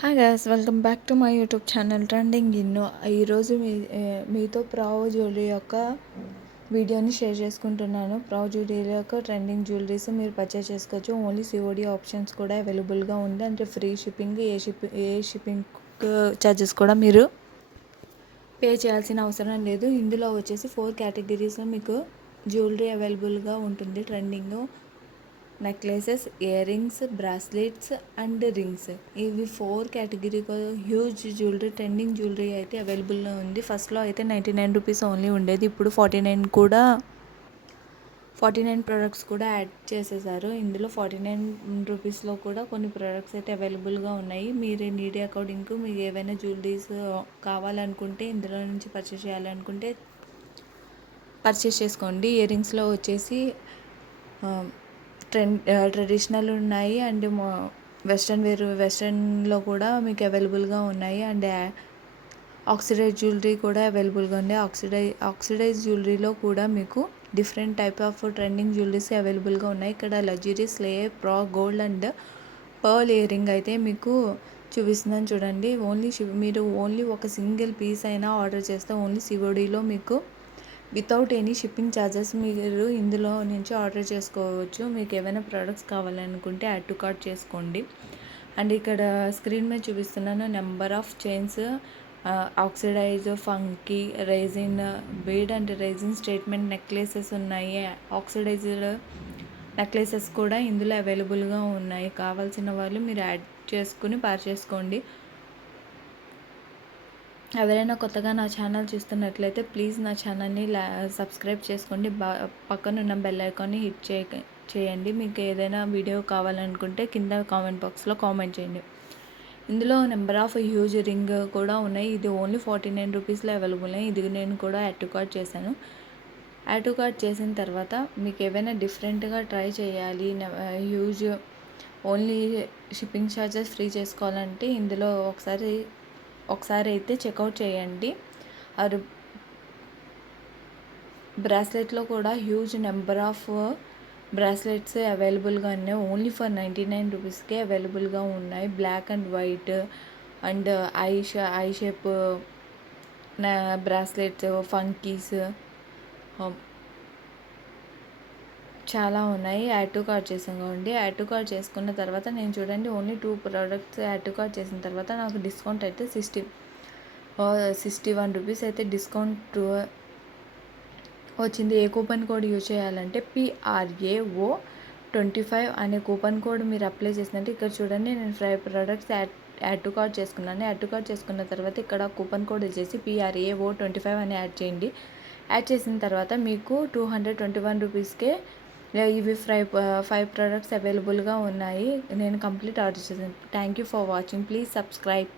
Hi guys, welcome back to my YouTube channel trending ఇన్ను. ఈరోజు మీతో ప్రావో జ్యువెలరీ యొక్క వీడియోని షేర్ చేసుకుంటున్నాను. ప్రావో జ్యువెలరీ యొక్క ట్రెండింగ్ జ్యువెలరీస్ మీరు పర్చేస్ చేసుకోవచ్చు. ఓన్లీ సిఓడి ఆప్షన్స్ కూడా అవైలబుల్గా ఉంది. అంటే ఫ్రీ షిప్పింగ్, ఏ షిప్పింగ్ ఛార్జెస్ కూడా మీరు పే చేయాల్సిన అవసరం లేదు. ఇందులో వచ్చేసి 4 కేటగిరీస్లో మీకు జ్యువెలరీ అవైలబుల్గా ఉంటుంది. Trending necklaces, ear rings, bracelets and rings, ఇవి 4 category huge jewellery, trending jewellery అయితే అవైలబుల్లో ఉంది. ఫస్ట్లో అయితే 99 రూపీస్ ఓన్లీ ఉండేది. ఇప్పుడు 49 ప్రోడక్ట్స్ కూడా యాడ్ చేసేసారు. ఇందులో 49 రూపీస్లో కూడా కొన్ని ప్రోడక్ట్స్ అయితే అవైలబుల్గా ఉన్నాయి. మీరు నీడ్ అకార్డింగ్ మీకు ఏవైనా జ్యువెలరీస్ కావాలనుకుంటే, ఇందులో నుంచి పర్చేస్ చేయాలనుకుంటే పర్చేస్ చేసుకోండి. ఇయర్ రింగ్స్లో వచ్చేసి ట్రెడిషనల్ ఉన్నాయి అండ్ వెస్ట్రన్లో కూడా మీకు అవైలబుల్గా ఉన్నాయి. అండ్ ఆక్సిడైజ్ జ్యువెలరీ కూడా అవైలబుల్గా ఉంది. ఆక్సిడైజ్ జ్యువెలరీలో కూడా మీకు different type of trending jewelleries అవైలబుల్గా ఉన్నాయి. ఇక్కడ luxuries gold and pearl ear ring అయితే మీకు చూపిస్తున్నాను చూడండి. మీరు ఓన్లీ ఒక సింగిల్ పీస్ అయినా ఆర్డర్ చేస్తే ఓన్లీ సిఓడిలో మీకు వితౌట్ ఎనీ షిప్పింగ్ ఛార్జెస్ మీరు ఇందులో నుంచి ఆర్డర్ చేసుకోవచ్చు. మీకు ఏమైనా ప్రోడక్ట్స్ కావాలనుకుంటే యాడ్ టు కార్ట్ చేసుకోండి. అండ్ ఇక్కడ స్క్రీన్ మీద చూపిస్తున్నాను number of chains, oxidise, funky, raisin bead and raisin statement necklaces ఉన్నాయి. ఆక్సిడైజ్డ్ నెక్లెసెస్ కూడా ఇందులో అవైలబుల్గా ఉన్నాయి. కావాల్సిన వాళ్ళు మీరు యాడ్ చేసుకుని చేసుకోండి. ఎవరైనా కొత్తగా నా ఛానల్ చూస్తున్నట్లయితే ప్లీజ్ నా ఛానల్ని సబ్స్క్రైబ్ చేసుకోండి. పక్కనున్న బెల్ ఐకాన్ని హిట్ చేయండి. మీకు ఏదైనా వీడియో కావాలనుకుంటే కింద కామెంట్ బాక్స్లో కామెంట్ చేయండి. ఇందులో నెంబర్ ఆఫ్ హ్యూజ్ రింగ్ కూడా ఉన్నాయి. ఇది ఓన్లీ 49 రూపీస్లో అవైలబుల్ ఉన్నాయి. ఇది నేను కూడా యాడ్ టు కార్ట్ చేశాను. యాడ్ టు కార్ట్ చేసిన తర్వాత మీకు ఏవైనా డిఫరెంట్గా ట్రై చేయాలి, huge only shipping charges free చేసుకోవాలంటే ఇందులో ఒకసారి అయితే చెక్అవుట్ చేయండి. అది బ్రాస్లెట్లో కూడా హ్యూజ్ నెంబర్ ఆఫ్ బ్రాస్లెట్స్ అవైలబుల్గా ఉన్నాయి. ఓన్లీ ఫర్ 99 రూపీస్కే అవైలబుల్గా ఉన్నాయి. Black and white and eye shape bracelets, funkies చాలా ఉన్నాయి. యాడ్ టు కార్ట్ చేసుకోండి. యాడ్ టు కార్ట్ చేసుకున్న తర్వాత నేను చూడండి only 2 products add to cart చేసిన తర్వాత నాకు డిస్కౌంట్ అయితే 61 రూపీస్ అయితే డిస్కౌంట్ వచ్చింది. ఏ కూపన్ కోడ్ యూజ్ చేయాలంటే PRAO 25 అనే కూపన్ కోడ్ మీరు అప్లై చేసినట్టు ఇక్కడ చూడండి నేను 5 ప్రోడక్ట్స్ యాడ్ టు కార్ట్ చేసుకున్నాను. యాడ్ టు కార్ట్ చేసుకున్న తర్వాత ఇక్కడ కూపన్ కోడ్ వచ్చేసి PRAO 25 అని యాడ్ చేయండి. యాడ్ చేసిన తర్వాత మీకు 221 రూపీస్కే ఇవి 5 ప్రోడక్ట్స్ అవైలబుల్గా ఉన్నాయి. నేను కంప్లీట్ ఆర్డర్ చేశాను. Thank you for watching. Please subscribe.